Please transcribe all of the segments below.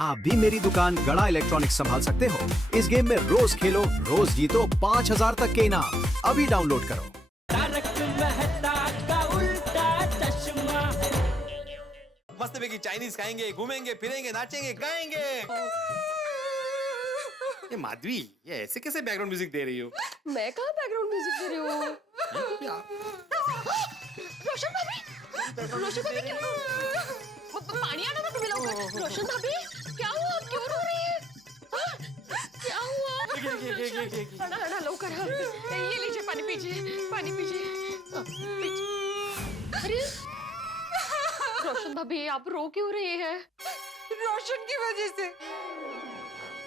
आप भी मेरी दुकान गड़ा इलेक्ट्रॉनिक्स संभाल सकते हो। इस गेम में रोज खेलो, रोज जीतो 5,000 तक के इनाम। अभी डाउनलोड करो। तारक मेहता का उल्टा चश्मा। मस्त पैकी चाइनीज खाएंगे, घूमेंगे, फिरेंगे, नाचेंगे, गाएंगे। ये माधवी, ये ऐसे कैसे बैकग्राउंड म्यूजिक दे रही हो? मैं कहाँ बैकग्राउंड म्यूजिक दे रही हूँ? रोशन भाभी, रोशन भाभी क्या? पानी आना था तुम्हें लोग। रोशन भाभी क्या हुआ? आप क्यों रो रही है? क्या हुआ? हना हना लौकर, ये लीजिए पानी पीजिए, पानी पीजिए। अरे रोशन भाभी आप रो क्यों रही है? रोशन की वजह से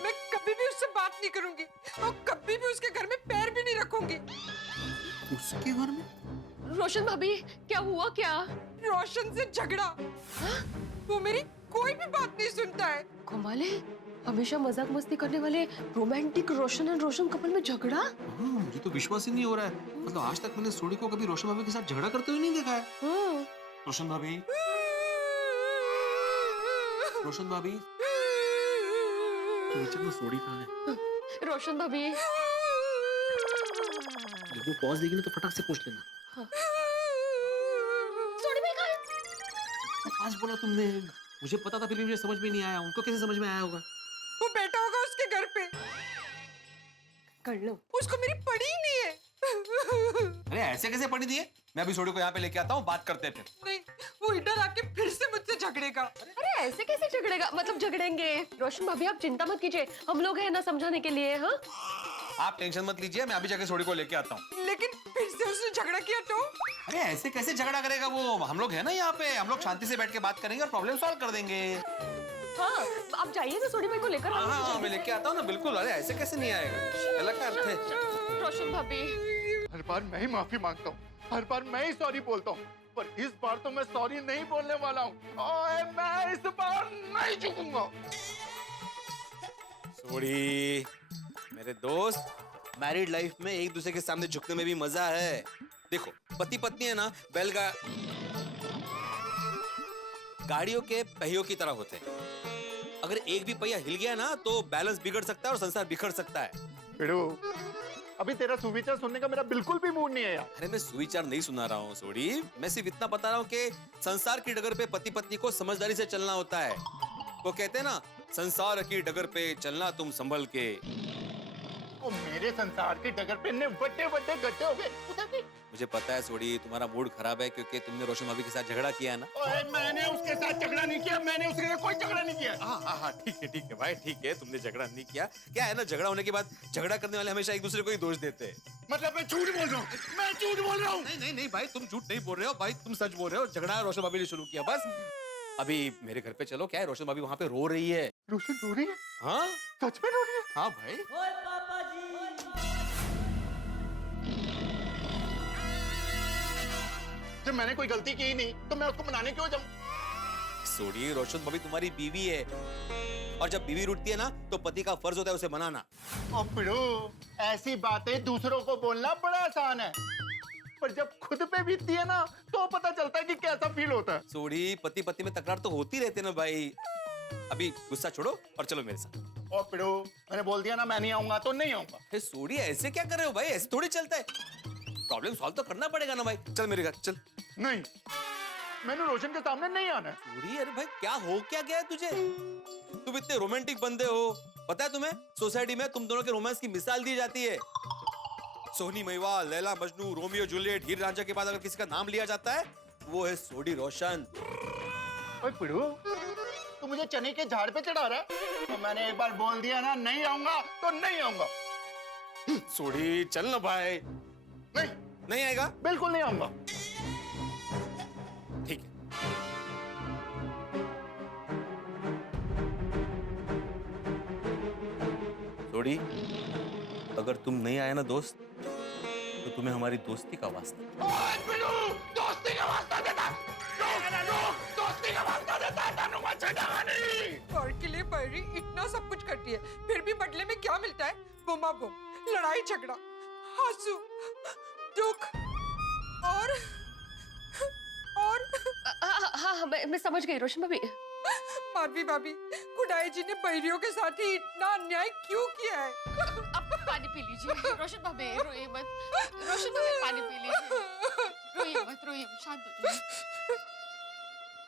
मैं कभी भी उससे बात नहीं करूंगी और कभी भी उसके घर में पैर भी नहीं रखूंगी। उसके घर में? रोशन भाभी क्या हुआ क्या? रोशन से झगड़ा। वो मेरी कोई भी बात नहीं सुनता है। कमाल है, हमेशा मजाक मस्ती करने वाले romantic Roshan and Roshan couple में झगड़ा। हाँ, मुझे तो विश्वास ही नहीं हो रहा है। मतलब आज तक मैंने सोडी को कभी रोशन भाभी के साथ झगड़ा करते हुए नहीं देखा है। रोशन भाभी, रोशन भाभी, नीचे में सोडी कहाँ है? रोशन भाभी जब वो पॉज देगी ना तो फटाक से पूछ लेना। सोडी भाई कहाँ है? आज बोला तुमने, मुझे पता था फिर भी मुझे समझ में नहीं आया। उनको कैसे समझ में आया होगा? वो बैठा होगा उसके घर पे। कर लो। उसको मेरी पड़ी ही नहीं है। अरे ऐसे कैसे पढ़ी दिए? मैं अभी सोडी को यहाँ पे लेके आता हूँ, बात करते हैं फिर। नहीं, वो इधर आके फिर से मुझसे झगड़ेगा। अरे ऐसे कैसे झगड़ेगा? मतलब झगड़ेंगे। रोशन भाभी आप चिंता मत कीजिए, हम लोग हैं ना समझाने के लिए। हाँ आप टेंशन मत लीजिए, मैं अभी जाके सोडी को लेके आता हूँ। लेकिन फिर से उसने झगड़ा किया तो? अरे ऐसे कैसे झगड़ा करेगा वो? हम लोग हैं ना यहाँ पे, हम लोग शांति से बैठ के बात करेंगे और प्रॉब्लम सॉल्व कर देंगे। हाँ आप जाइए ना, सोडी भाई को लेकर। हाँ, मैं लेके आता हूँ ना, बिल्कुल। अरे ऐसे कैसे नहीं आएगा? अलग का अर्थ है। रोशन भाभी हर बार मैं ही माफी मांगता हूँ, हर बार मैं ही सॉरी बोलता हूँ, पर इस बार तो मैं सॉरी नहीं बोलने वाला हूँ। ओए मैं इस बार नहीं झुकूंगा। सोडी, मेरे दोस्त, मैरिड लाइफ में एक दूसरे के सामने झुकने में भी मजा है। देखो, पति पत्नी है ना, गाड़ियों के पहियों की तरह होते हैं। अगर एक भी पहिया हिल गया ना तो बैलेंस बिगड़ सकता है और संसार बिखर सकता है। बिड़ू, अभी तेरा सुविचार सुनने का मेरा बिल्कुल भी मूड नहीं है यार। अरे मैं सुविचार नहीं सुना रहा हूँ सोडी, मैं सिर्फ इतना बता रहा हूँ कि संसार की डगर पे पति पत्नी को समझदारी से चलना होता है। वो कहते हैं ना, संसार की डगर पे चलना तुम संभल के। ओ मेरे संसार की डगर पे इतने बड़े बड़े गड्ढे हो गए। उधर भी मुझे पता है सोडी, तुम्हारा मूड खराब है क्योंकि तुमने रोशन भाभी के साथ झगड़ा किया है ना। ओए मैंने उसके साथ झगड़ा नहीं किया, मैंने उसके साथ कोई झगड़ा नहीं किया। हाँ, ठीक है भाई, ठीक है, तुमने झगड़ा नहीं किया। क्या है ना, झगड़ा होने के बाद झगड़ा करने वाले हमेशा एक दूसरे को ही दोष देते हैं। मतलब मैं झूठ बोल रहा हूँ, मैं झूठ बोल रहा हूँ। नहीं भाई, तुम झूठ नहीं बोल रहे हो भाई, तुम सच बोल रहे हो। झगड़ा रोशन भाभी ने शुरू किया बस। अभी मेरे घर पे चलो, क्या है, रोशन भाभी वहाँ पे रो रही है। रोशन रो रही है? हाँ सच में रो रही है? हाँ भाई। ओए पापा जी। जब मैंने कोई गलती की ही नहीं तो मैं उसको मनाने क्यों जाऊं? सोडी, रोशन भाभी तुम्हारी बीवी है और जब बीवी रूठती है ना तो पति का फर्ज होता है उसे मनाना। ओ पिड़ू, ऐसी बातें दूसरों को बोलना बड़ा आसान है, पर जब खुद पे बीतती है ना तो पता चलता है कि कैसा फील होता है। सोडी, पति पत्नी में तकरार तो होती रहती है ना भाई। अभी गुस्सा छोड़ो और चलो मेरे साथ। ओ पिड़ू, मैंने बोल दिया ना मैं नहीं आऊंगा तो नहीं आऊंगा। सोडी ऐसे क्या कर रहे हो भाई? ऐसे थोड़ी चलता है। प्रॉब्लम सॉल्व तो करना पड़ेगा ना भाई। चल मेरे घर चल। नहीं, मैंने रोशन के सामने नहीं आना है। सोडी, अरे भाई क्या हो क्या गया तुझे? तुम इतने रोमांटिक बंदे हो, पता है तुम्हें? सोसाइटी में तुम दोनों के रोमांस की मिसाल दी जाती है। सोनी महिवाल, लैला मजनू, रोमियो जूलियट, हीर रांझा के बाद अगर किसी का नाम लिया जाता है वो है सोडी रोशन। ओए पिड़ू, तू मुझे चने के झाड़ पे चढ़ा रहा है? तो मैंने एक बार बोल दिया ना नहीं आऊंगा तो नहीं आऊंगा। सोडी चल ना भाई। नहीं, नहीं आएगा? बिल्कुल नहीं आऊंगा। ठीक है। सोडी, अगर तुम नहीं आए ना दोस्त तो तुम्हें हमारी दोस्ती का वास्ता। ओए पिड़ू, दोस्ती का वास्ता देता। दोस्ती का वास्ता देता है, तानू मत छेड़ना नहीं। और के लिए बड़ी इतना सब कुछ करती है, फिर भी बदले में क्या मिलता है? बुमा बुम, लड़ाई झगड़ा, आंसू, दुख और हाँ मैं समझ गई रोशन भाभी। माधवी भाभी, कुडाई जी ने बहरियों के साथ ही इतना अन्याय क्यों किया है? अब पानी पी लीजिए। रोशन भाभी रोइए मत। रोशन भाभी पानी पी लीजिए। रोइए मत, शांत हो जाइए।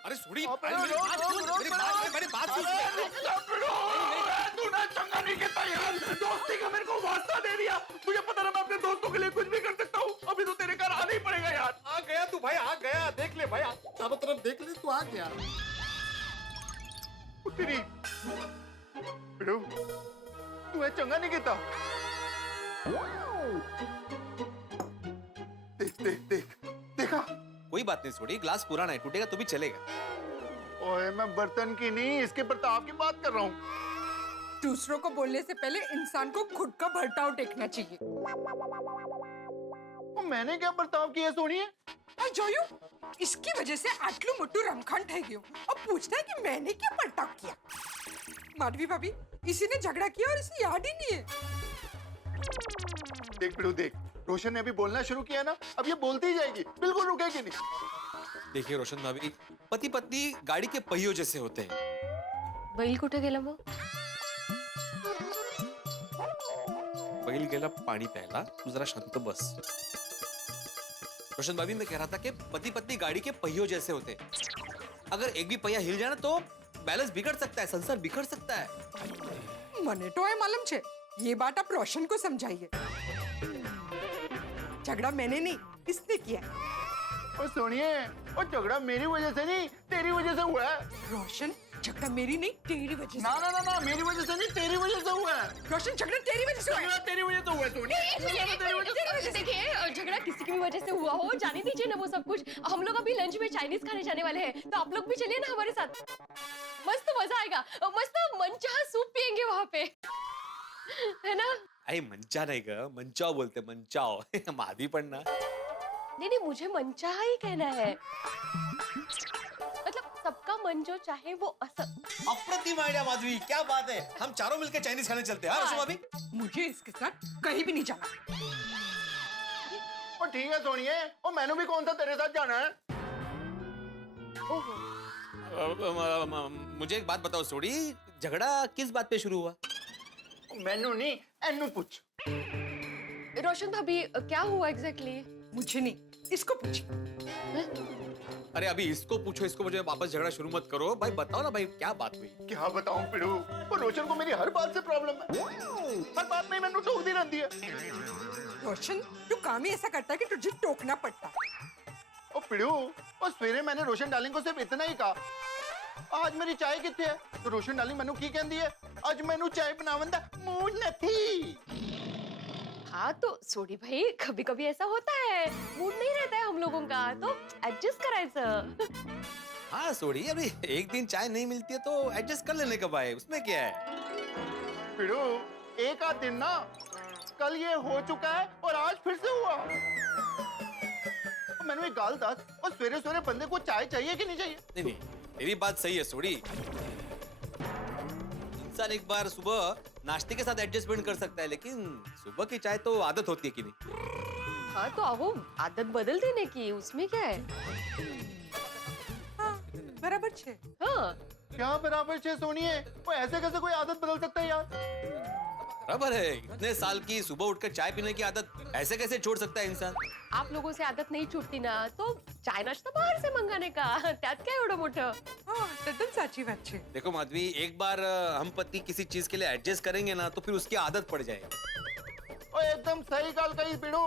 अरे सोनी, अब अरे मेरी बात सुन, मेरी बात सुन। तूने चंगा नहीं किया यार, दोस्ती का मेरे को वास्ता दे दिया। मुझे पता था मैं अपने दोस्तों के लिए कुछ भी कर सकता हूँ। अभी तो तेरे घर आना ही पड़ेगा यार। आ गया तू भाई, आ गया। देख ले भाई, चारों तरफ देख ले, तू आ गया। तेरी बिड़ू, तू चंगा नहीं किया। देख देख देख, देखा? कोई बात नहीं सोनी, ग्लास पुराना है, टूटेगा तो भी चलेगा। ओए, मैं बर्तन की नहीं, इसके बर्ताव की बात कर रहा हूँ। दूसरों को बोलने से पहले इंसान को खुद का बर्ताव देखना चाहिए। तो मैंने क्या बर्ताव किया सोनिए? जोयू, इसकी वजह से आटलू मोटू रमखान ठह गयो और पूछता है कि मैंने क्या बर्ताव किया। माधवी भाभी, इसी ने झगड़ा किया और इसे याद ही नहीं है। देख बिड़ू देख, रोशन ने अभी बोलना शुरू किया ना, अब ये बोलती ही जाएगी, बिल्कुल रुकेगी नहीं। देखिए रोशन भाभी, पति पत्नी गाड़ी के पहियों जैसे होते हैं। बैल कुठे गेला मग? बैल गेला पानी प्यायला, तू जरा शांत बस। रोशन भाभी, मैं कह रहा था कि पति पत्नी गाड़ी के पहियों जैसे होते हैं। अगर एक भी पहिया हिल जाए ना तो बैलेंस बिगड़ सकता है, संसार बिखर सकता है। मने तो है मालूम छे, ये बात आप रोशन को समझाइए। झगड़ा मैंने नहीं, इसने किया। और सुनिए, और झगड़ा मेरी वजह से नहीं, तेरी वजह से हुआ है। रोशन, झगड़ा मेरी नहीं तेरी वजह से। ना ना ना ना, मेरी वजह से नहीं, तेरी वजह से हुआ है। रोशन, झगड़ा तेरी वजह से हुआ है। झगड़ा तेरी वजह से हुआ है सोनी। देखिए, झगड़ा किसी की भी वजह से हुआ हो, जाने दीजिए ना वो सब कुछ। हम लोग अभी लंच में चाइनीज खाने जाने वाले हैं, तो आप लोग भी चलिए ना हमारे साथ। मस्त मजा आएगा, मस्त मनचाहा सूप पियेंगे वहाँ पे, है ना? अरे मंचा नहीं ग, मंचाओ बोलते, मंचाओ। माधवी पण ना। नहीं, मुझे मनचाहा ही कहना है। मतलब सबका मन जो चाहे वो अप्रतिम आइडिया माधवी, क्या बात है। हम चारों मिलकर चाइनीज खाने चलते हैं, हाँ रोशन भाभी? मुझे इसके साथ कहीं भी नहीं जाना। और ठीक है सोनिए, और मैंने भी कौन सा तेरे साथ जाना है? मुझे एक बात बताओ सोनी, झगड़ा किस बात पे शुरू हुआ? मैनू नहीं, एनू पूछ। रोशन भाभी, क्या हुआ एग्जैक्टली? मुझे नहीं, इसको पूछिए। अरे अभी इसको पूछो, इसको मुझे वापस झगड़ा शुरू मत करो। भाई बताओ ना भाई, क्या बात हुई? क्या बताऊं पिड़ू, और रोशन को मेरी हर बात से प्रॉब्लम है। हर बात में मैंने टोकती रहती है। रोशन, तू काम ही ऐसा करता है कि तुझे टोकना पड़ता। और पिड़ू, और सवेरे मैंने रोशन डार्लिंग को सिर्फ इतना ही कहा, आज मेरी चाय कितने है? तो रोशन डार्लिंग मैनू की कहती है, आज मैनू चाय बनावन दा मूड नहीं। हाँ तो सोनी भाई, कभी कभी ऐसा होता है, मूड नहीं रहता है हम लोगों का, तो एडजस्ट करायचं। हाँ सोनी, अभी एक दिन चाय नहीं मिलती है तो एडजस्ट कर लेने का भाई, उसमें क्या है? पिड़ू, एक आध दिन ना, कल ये हो चुका है और आज फिर से हुआ। तो मैंने एक गाल दस, और सवेरे सवेरे बंदे को चाय चाहिए कि नहीं चाहिए? नहीं, तेरी बात सही है सोनी। इंसान एक बार सुबह नाश्ते के साथ एडजस्टमेंट कर सकता है, लेकिन सुबह की चाय तो आदत होती है कि नहीं? हाँ तो अहो, आदत बदल देने की, उसमें क्या है? हाँ, बराबर छे। हाँ क्या बराबर छे सोनिए, वो ऐसे कैसे कोई आदत बदल सकता है यार? बराबर है, इतने साल की सुबह उठकर चाय पीने की आदत ऐसे कैसे छोड़ सकता है इंसान? आप लोगों से आदत नहीं छूटती ना, तो चाय नाश्ता बाहर से मंगाने का, त्यात काय एवढं मोठं? हाँ, तद्दन साची बात छे। देखो माधवी, एक बार हम पति किसी चीज के लिए एडजस्ट करेंगे ना, तो फिर उसकी आदत पड़ जाएगी। और एकदम सही गाल कही पिड़ू।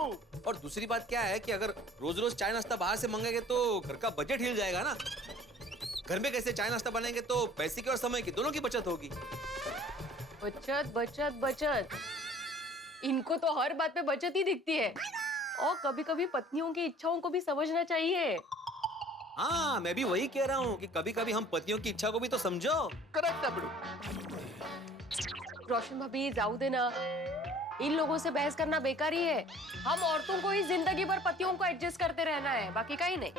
और दूसरी बात क्या है कि अगर रोज रोज चाय नाश्ता बाहर से मंगेंगे तो घर का बजट हिल जाएगा ना। घर में कैसे चाय नाश्ता बनेंगे तो पैसे की और समय की, दोनों की बचत होगी। बचत बचत बचत, इनको तो हर बात पे बचत ही दिखती है, और कभी कभी पत्नियों की इच्छाओं को भी समझना चाहिए। हाँ, मैं भी वही कह रहा हूँ कि कभी कभी हम पतियों की इच्छा को भी तो समझो। करेक्ट है पिड़ू। रोशन भाभी, जाऊ देना, इन लोगों से बहस करना बेकार ही है। हम औरतों को ही जिंदगी भर पतियों को एडजस्ट करते रहना है, बाकी कहीं नहीं।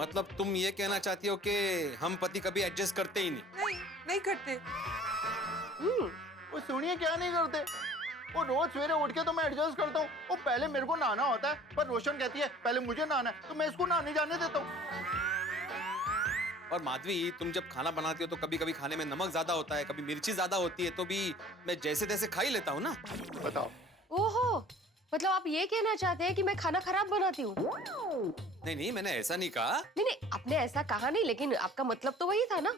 मतलब तुम ये कहना चाहती हो कि हम पति कभी एडजस्ट करते ही नहीं? नहीं, नहीं करते। वो सुनिए, क्या नहीं करते? वो रोज सवेरे उठ के तो मैं एडजस्ट करता हूँ, वो पहले मेरे को नहाना होता है, पर रोशन कहती है पहले मुझे नहाना है, तो मैं इसको नहाने जाने देता हूँ। और माधवी, तुम जब खाना बनाती हो तो कभी कभी खाने में नमक ज्यादा होता है, कभी मिर्ची ज्यादा होती है, तो भी मैं जैसे तैसे खा ही लेता हूँ ना। बताओ। ओहो, मतलब आप ये कहना चाहते हैं कि मैं खाना खराब बनाती हूँ? नहीं नहीं, मैंने ऐसा नहीं कहा। नहीं नहीं, आपने ऐसा कहा नहीं, लेकिन आपका मतलब तो वही था ना।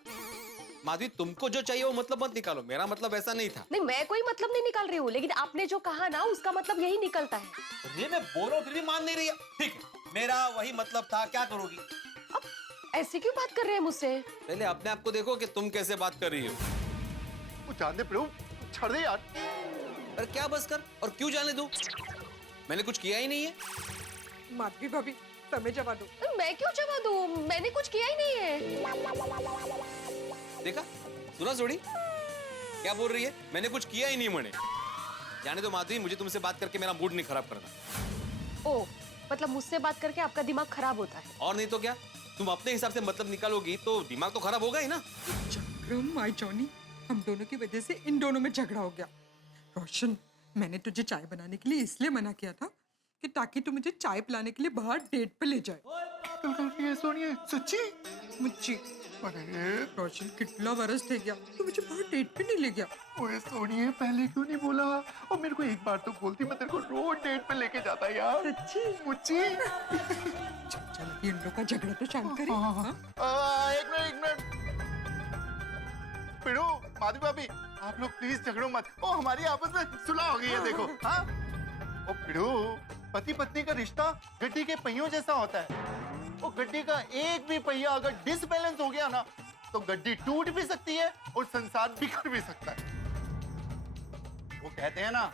माधवी, तुमको जो चाहिए वो मतलब मत निकालो, मेरा मतलब ऐसा नहीं था। नहीं, मैं कोई मतलब नहीं निकाल रही हूँ, लेकिन आपने जो कहा ना उसका मतलब यही निकलता है। ये मैं बोल रहा हूँ फिर भी मान नहीं रही है। ठीक है, मेरा वही मतलब था, क्या करोगी? अब ऐसे क्यों बात कर रहे हैं मुझसे? पहले अपने आप को देखो कि तुम कैसे बात कर रही हो। वो जान दे प्रभु, छोड़ दे यार। अरे क्या बस कर, और क्यों जाने दूं? मैंने कुछ किया ही नहीं है। माधवी भाभी तमे जवा दो। मैं क्यों जवाब दूं? मैंने कुछ किया ही नहीं है। देखा, सुना जोड़ी क्या बोल रही है? मैंने कुछ किया ही नहीं। मने जाने दो माधवी, मुझे तुमसे बात करके मेरा मूड नहीं खराब करना। ओ, मतलब मुझसे बात करके आपका दिमाग खराब होता है? और नहीं तो क्या, तुम अपने हिसाब से मतलब निकालोगी तो दिमाग तो खराब होगा ही ना। चक्रम माय जॉनी, हम दोनों की वजह से इन दोनों में झगड़ा हो गया। रोशन, मैंने तुझे चाय बनाने के लिए इसलिए मना किया था कि ताकि तू मुझे चाय पिलाने के लिए बाहर डेट पे ले जाए। कल कल की है सोनिया, सच्ची? मुझे अरे रोशन कितना बरस थे गया, तू मुझे बाहर डेट पे नहीं ले गया। ओए सोनिया, पहले क्यों नहीं बोला? और मेरे को एक बार तो बोलती, मैं तेरे को रोज डेट पे लेके जाता यार। सच्ची? मुच्ची। चल इन लोगों का झगड़ा तो शांत करें। हाँ? एक मिनट। पिड़ू, माधवी भाभी, आप लोग प्लीज झगड़ो मत। ओ, हमारी आपस में सुलह हो गई है, देखो। हाँ? ओ पिड़ू, पति पत्नी का रिश्ता गड्डी के पहियों जैसा होता है। वो गड्डी का एक भी पहिया अगर डिसबैलेंस हो गया ना, तो गड्डी टूट भी सकती है और संसार बिखर भी सकता है। वो कहते हैं ना,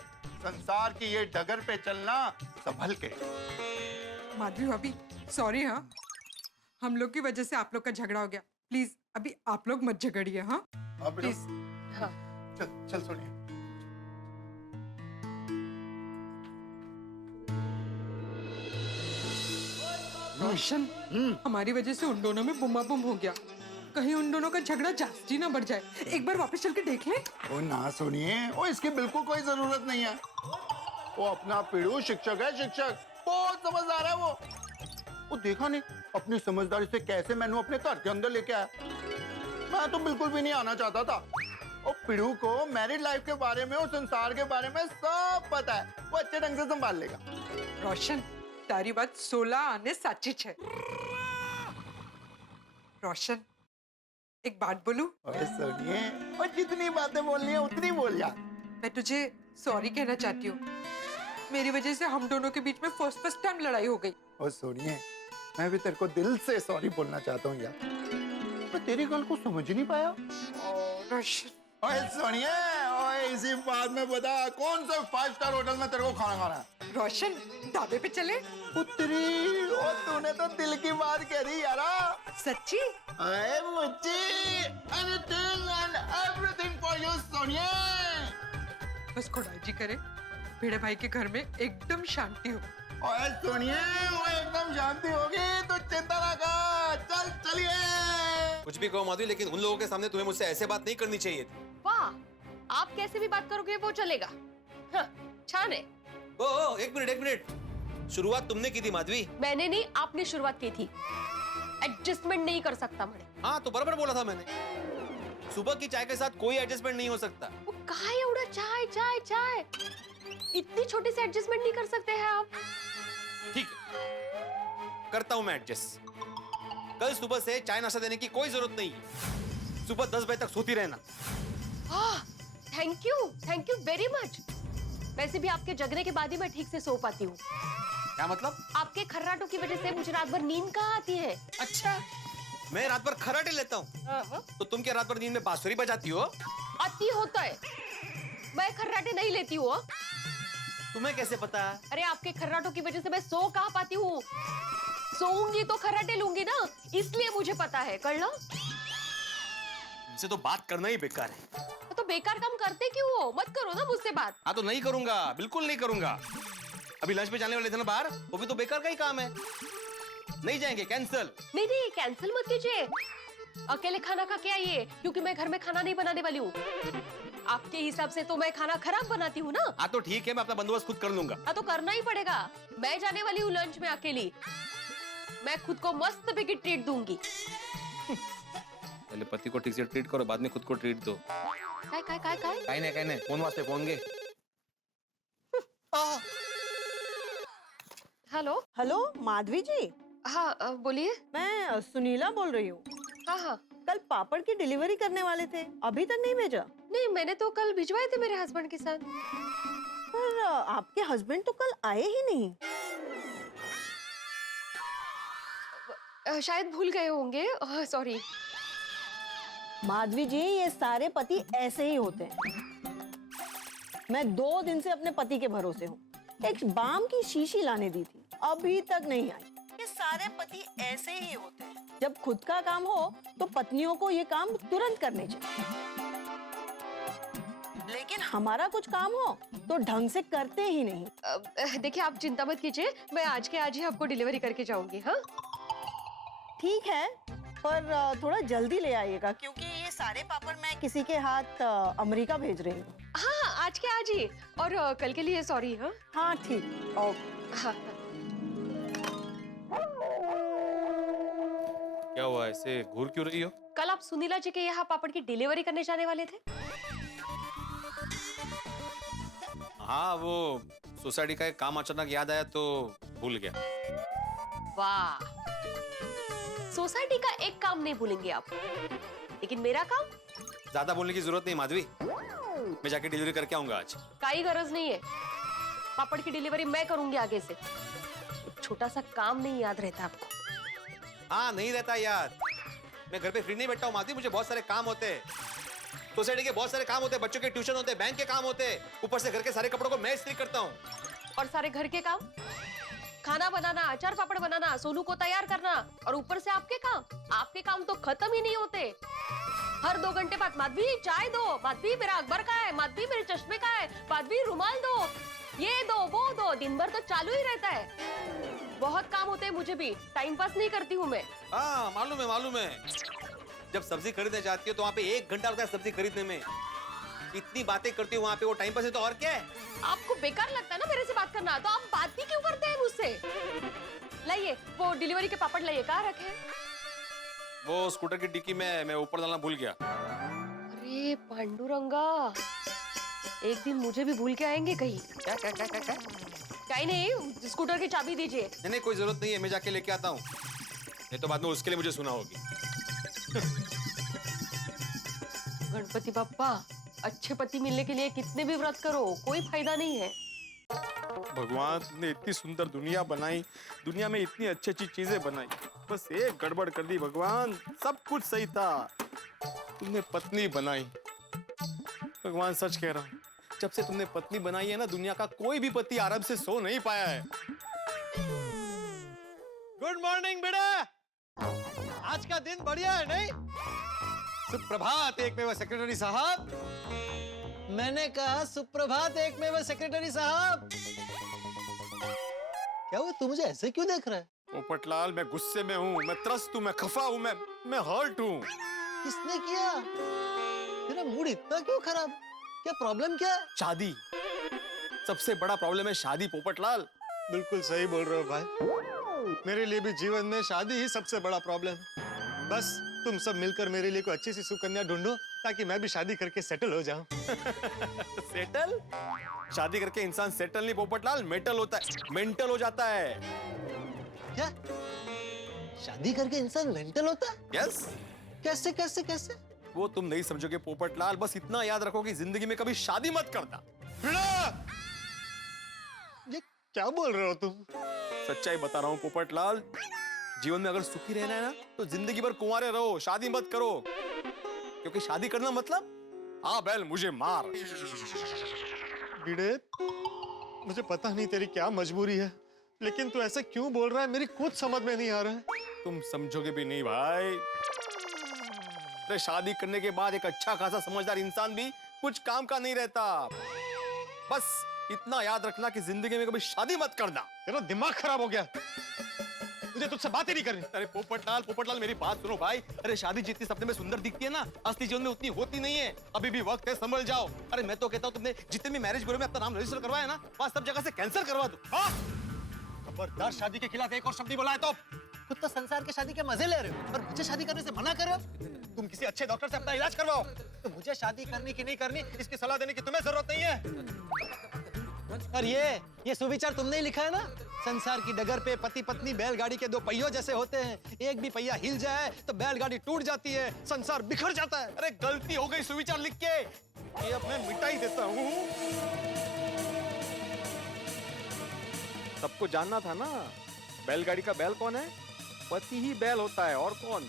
संसार की ये डगर पे चलना संभल के। माधवी भाभी सॉरी। हाँ, हम लोग की वजह से आप लोग का झगड़ा हो गया। प्लीज अभी आप लोग मत झगड़िए। हाँ हाँ पिड़ू, प्लीज। हाँ। चल सोनिया। रोशन, हमारी वजह से उन दोनों में बुमा बुम हो गया। कहीं उन दोनों का झगड़ा जास्ती ना बढ़ जाए। एक बार वापस चल के देख ले। ओ ना सुनिए, ओ इसकी बिल्कुल कोई जरूरत नहीं है। वो अपना पिड़ू शिक्षक है, शिक्षक। बहुत समझदार है वो देखा नहीं अपनी समझदारी से कैसे मैंने अपने घर के अंदर लेके आया। मैं तो बिल्कुल भी नहीं आना चाहता था। और पिड़ू को मैरिड लाइफ के बारे में और संसार के बारे में सब पता है। वो अच्छे ढंग से संभाल लेगा। रोशन, तारी बात 16 आने साची है। रोशन, एक बात बोलूं? ओए सुनिए, और जितनी बातें बोलनी है उतनी बोल जा। मैं तुझे सॉरी कहना चाहती हूँ। मेरी वजह से हम दोनों के बीच में फर्स्ट टाइम लड़ाई हो गई। और सुनिए, मैं भी तेरे को दिल से सॉरी बोलना चाहता हूँ यार। मैं तेरी गल को समझ नहीं पाया। रोशन, ओए सुनिए, ओए इसी बात में बता, कौन सा 5 स्टार होटल में तेरे को खाना खाना है? रोशन ढाबे पे चले? पुत्री, ओ तूने तो दिल की बात कह दी यारा। सच्ची? अरे मुझे anything and everything for you Sonia. बस खुदाई जी करे भिड़े भाई के घर में एकदम शांति हो। ओए सुनिए, वो एकदम शांति होगी तो चिंता ना कर। चल चलिए। कुछ भी कहो माधवी, लेकिन उन लोगों के सामने तुम्हें मुझसे ऐसे बात नहीं करनी चाहिए थी। वाह, आप कैसे भी बात करोगे वो चलेगा। हाँ, छान है। ओ, एक मिनट। शुरुआत तुमने की थी माधवी। मैंने नहीं, आपने शुरुआत की थी। एडजस्टमेंट नहीं कर सकता मैं। हाँ तो बराबर बोला था मैंने। सुबह की चाय के साथ कोई एडजस्टमेंट नहीं हो सकता। वो काहे उड़ा चाय चाय चाय, इतनी छोटी सी एडजस्टमेंट नहीं कर सकते हैं आप? ठीक है, करता हूं मैं एडजस्ट। कल सुबह से चाय नाश्ता देने की कोई जरूरत नहीं है। सुबह 10 बजे तक सोती रहना। Thank you very much. वैसे भी आपके जगने के बाद ही मैं ठीक से सो पाती हूँ। क्या मतलब? आपके खर्राटों की वजह से मुझे रात भर नींद कहाँ आती है। अच्छा, मैं रात भर खर्राटे लेता हूँ तो तुम क्या रात भर नींद में बांसुरी बजाती हो? अति होता है, मैं खर्राटे नहीं लेती हूँ। तुम्हें कैसे पता? अरे आपके खर्राटों की वजह से मैं सो कहाँ पाती हूँ। सोऊंगी तो खर्राटे लूंगी ना, इसलिए मुझे पता है। कर लो। इनसे तो बात करना ही बेकार है। तो बेकार काम करते क्यों हो? मत करो ना मुझसे बात। हाँ तो नहीं करूंगा, बिल्कुल नहीं करूंगा। अभी लंच पे जाने वाले थे ना बाहर, वो भी तो बेकार का ही काम है। नहीं जाएंगे, कैंसिल। नहीं, कैंसिल मत कीजिए। अकेले खाना खा के आइए, क्योंकि मैं घर में खाना नहीं बनाने वाली हूँ। आपके हिसाब से तो मैं खाना खराब बनाती हूँ ना। हाँ तो ठीक है, मैं अपना बंदोबस्त खुद कर लूंगा। हाँ तो करना ही पड़ेगा। मैं जाने वाली हूँ लंच में अकेली। मैं खुद को मस्त बिगी ट्रीट दूंगी। पहले पति को ठीक से ट्रीट करो, बाद में खुद को ट्रीट दो. काय काय काय काय काय नाही फोन वाजते, फोन घे. हेलो हेलो माधवी जी, हाँ बोलिए. मैं सुनीला बोल रही हूँ. हाँ हाँ. कल पापड़ की डिलीवरी करने वाले थे, अभी तक नहीं भेजा. नहीं, मैंने तो कल भिजवाए थे मेरे हस्बैंड के साथ. पर आपके हस्बैंड तो कल आए ही नहीं. शायद भूल गए होंगे. सॉरी. माधवी जी, ये सारे पति ऐसे ही होते हैं. मैं 2 दिन से अपने पति के भरोसे हूँ. एक बाम की शीशी लाने दी थी, अभी तक नहीं आई. ये सारे पति ऐसे ही होते हैं. जब खुद का काम हो तो पत्नियों को ये काम तुरंत करने चाहिए, लेकिन हमारा कुछ काम हो तो ढंग से करते ही नहीं. देखिए, आप चिंता मत कीजिए, मैं आज के आज ही आपको डिलीवरी करके जाऊंगी. हाँ ठीक है, पर थोड़ा जल्दी ले आइएगा, क्योंकि ये सारे पापड़ मैं किसी के हाथ अमेरिका भेज रही हूँ. हाँ, आज के आज ही. और कल के लिए सॉरी. हाँ हाँ ठीक. ओके. हाँ. क्या हुआ, ऐसे घूर क्यों रही हो? कल आप सुनीला जी के यहाँ पापड़ की डिलीवरी करने जाने वाले थे. हाँ, वो सोसाइटी का एक काम अचानक याद आया तो भूल गया. वाह, सोसाइटी का एक काम नहीं भूलेंगे आप, लेकिन मेरा काम. ज्यादा बोलने की जरूरत नहीं माधवी, मैं जाके डिलीवरी करके आऊंगा आज. काई गरज नहीं है, पापड़ की डिलीवरी मैं करूंगी आगे से. एक छोटा सा काम नहीं याद रहता आपको. हाँ, नहीं रहता यार. मैं घर पे फ्री नहीं बैठा हूँ माधवी, मुझे बहुत सारे काम होते हैं. सोसाइटी के बहुत सारे काम होते हैं, बच्चों के ट्यूशन होते हैं, बैंक के काम होते हैं, ऊपर से घर के सारे कपड़ों को मैं इस्त्री करता हूँ. और सारे घर के काम, खाना बनाना, अचार पापड़ बनाना, सोनू को तैयार करना, और ऊपर से आपके काम तो खत्म ही नहीं होते. हर 2 घंटे बाद माधवी चाय दो, माधवी मेरा अखबार का है, माधवी मेरे चश्मे का है, माधवी रुमाल दो, ये दो वो दो. दिन भर तो चालू ही रहता है. बहुत काम होते हैं मुझे भी, टाइम पास नहीं करती हूँ मैं. हाँ, मालूम है. जब सब्जी खरीदने जाती हो तो वहाँ पे 1 घंटा लगता है सब्जी खरीदने में. इतनी बातें करती हो वहाँ पे, वो टाइम पास है तो और क्या है. आपको बेकार लगता है ना मेरे से बात करना, तो आप बात भी क्यों करते हैं मुझसे. लाइए वो डिलीवरी के पापड़ लाइए. कहाँ रखे हैं? वो स्कूटर की डिक्की में मैं ऊपर डालना भूल गया. अरे पांडुरंगा, एक दिन मुझे भी भूल के आएंगे कहीं. क्या कहीं नहीं, स्कूटर की चाबी दीजिए. नहीं, कोई जरूरत नहीं है, मैं जाके लेके आता हूँ. नहीं तो बाद में उसके लिए मुझे सुना होगी. गणपति बप्पा, अच्छे पति मिलने के लिए कितने भी व्रत करो, कोई फायदा नहीं है. भगवान ने इतनी सुंदर दुनिया बनाई, दुनिया में इतनी अच्छी अच्छी चीजें बनाई, बस एक गड़बड़ कर दी भगवान. सब कुछ सही था, तुमने पत्नी बनाई. भगवान सच कह रहा हूँ, जब से तुमने पत्नी बनाई है ना, दुनिया का कोई भी पति आराम से सो नहीं पाया है. गुड मॉर्निंग बेटा, आज का दिन बढ़िया है नहीं? सुप्रभात एकमेव सेक्रेटरी साहब. मैंने कहा सुप्रभात एकमेव सेक्रेटरी साहब. क्या हुआ, तू मुझे ऐसे क्यों देख रहा है? पोपटलाल, मैं गुस्से में हूँ, मैं त्रस्त हूँ, मैं खफा हूँ, मैं हर्ट हूँ. किसने किया? तेरा मूड इतना क्यों खराब? क्या प्रॉब्लम क्या है? शादी, सबसे बड़ा प्रॉब्लम है शादी पोपटलाल. बिल्कुल सही बोल रहे हो भाई, मेरे लिए भी जीवन में शादी ही सबसे बड़ा प्रॉब्लम है. बस तुम सब मिलकर मेरे लिए कोई अच्छी सी सुकन्या ढूंढो, ताकि मैं भी शादी करके सेटल हो जाऊं. सेटल? शादी करके इंसान सेटल नहीं पोपटलाल, मेटल होता है, मेंटल हो जाता है. क्या शादी करके इंसान मेंटल होता है? यस. कैसे कैसे कैसे? वो तुम नहीं समझोगे पोपटलाल, बस इतना याद रखो कि जिंदगी में कभी शादी मत करना. ये क्या बोल रहे हो तुम? सच्चाई बता रहा हूँ पोपटलाल, जीवन में अगर सुखी रहना है ना, तो जिंदगी भर कुंवारे रहो, शादी मत करो. क्योंकि शादी करना मतलब हाँ बैल मुझे मार. भिड़े, मुझे पता नहीं तेरी क्या मजबूरी है, लेकिन तू ऐसा क्यों बोल रहा है, मेरी कुछ समझ में नहीं आ रहा है. तुम समझोगे भी नहीं भाई. अरे शादी करने के बाद एक अच्छा खासा समझदार इंसान भी कुछ काम का नहीं रहता. बस इतना याद रखना कि जिंदगी में कभी शादी मत करना. तेरा दिमाग खराब हो गया, मुझे तुझसे बात ही नहीं करनी. अरे पोपटलाल मेरी बात सुनो भाई. अरे शादी जितनी सपने में सुंदर दिखती है ना, असली जीवन में उतनी होती नहीं है. अभी भी वक्त है, संभल जाओ. अरे मैं तो कहता हूँ तुमने जितने भी मैरिज ब्यूरो में अपना नाम रजिस्टर करवाया ना, वहाँ सब जगह से कैंसिल करवा दो. खबरदार शादी के खिलाफ एक और शब्द बोला है तो खुद तो संसार के शादी के मजे ले रहे हो और मुझे शादी करने से मना कर रहे हो। तुम किसी अच्छे डॉक्टर से अपना इलाज करवाओ। तो मुझे शादी करनी कि नहीं करनी इसकी सलाह देने की तुम्हें जरूरत नहीं है। और ये सुविचार तुमने ही लिखा है ना, संसार की डगर पे पति पत्नी बैलगाड़ी के दो पहियों जैसे होते हैं, एक भी पहिया हिल जाए तो बैलगाड़ी टूट जाती है, संसार बिखर जाता है। अरे गलती हो गई सुविचार लिख के, ये अब मैं मिटा ही देता हूँ। सबको जानना था ना, बैलगाड़ी का बैल कौन है? पति ही बैल होता है, और कौन?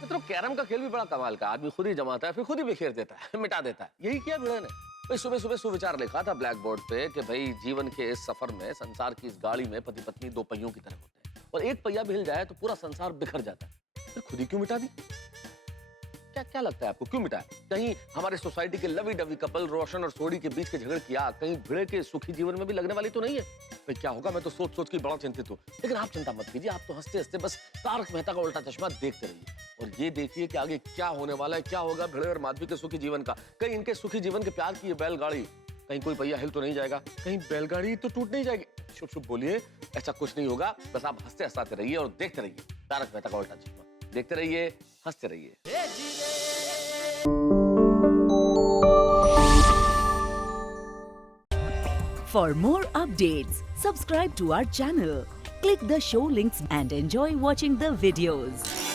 मित्रों, कैरम का खेल भी बड़ा कमाल का। आदमी खुद ही जमाता है, फिर खुद ही बिखेर देता है, मिटा देता है। यही किया भिड़े ने। भाई सुबह सुबह सुविचार लिखा था ब्लैक बोर्ड पे कि भाई जीवन के इस सफर में, संसार की इस गाड़ी में पति पत्नी दो पहियों की तरह होते हैं, और एक पहिया भी हिल जाए तो पूरा संसार बिखर जाता है। फिर खुद ही क्यों मिटा दी? क्या लगता है आपको, क्यों मिटा? कहीं हमारे सोसाइटी के लवी डवी कपल रोशन और सोडी के बीच के झगड़ की आग कहीं भिड़े के सुखी जीवन में भी लगने वाली तो नहीं है? भाई क्या होगा, मैं तो सोच सोच के बड़ा चिंतित हूँ। लेकिन आप चिंता मत कीजिए, आप तो हंसते हंसते बस तारक मेहता का उल्टा चश्मा देखते रहिए और ये देखिए कि आगे क्या होने वाला है, क्या होगा भिड़े और माधवी के सुखी जीवन का। कहीं इनके सुखी जीवन के प्यार की ये बैलगाड़ी, कहीं कोई पहिया हिल तो नहीं जाएगा, कहीं बैलगाड़ी तो टूट नहीं जाएगी। शुभ शुभ बोलिए, ऐसा कुछ नहीं होगा। बस आप हंसते हंसाते रहिए और देखते रहिए तारक मेहता का उल्टा चश्मा। देखते रहिए, हंसते रहिए। For more updates, subscribe to our channel, click the show links and enjoy watching the videos.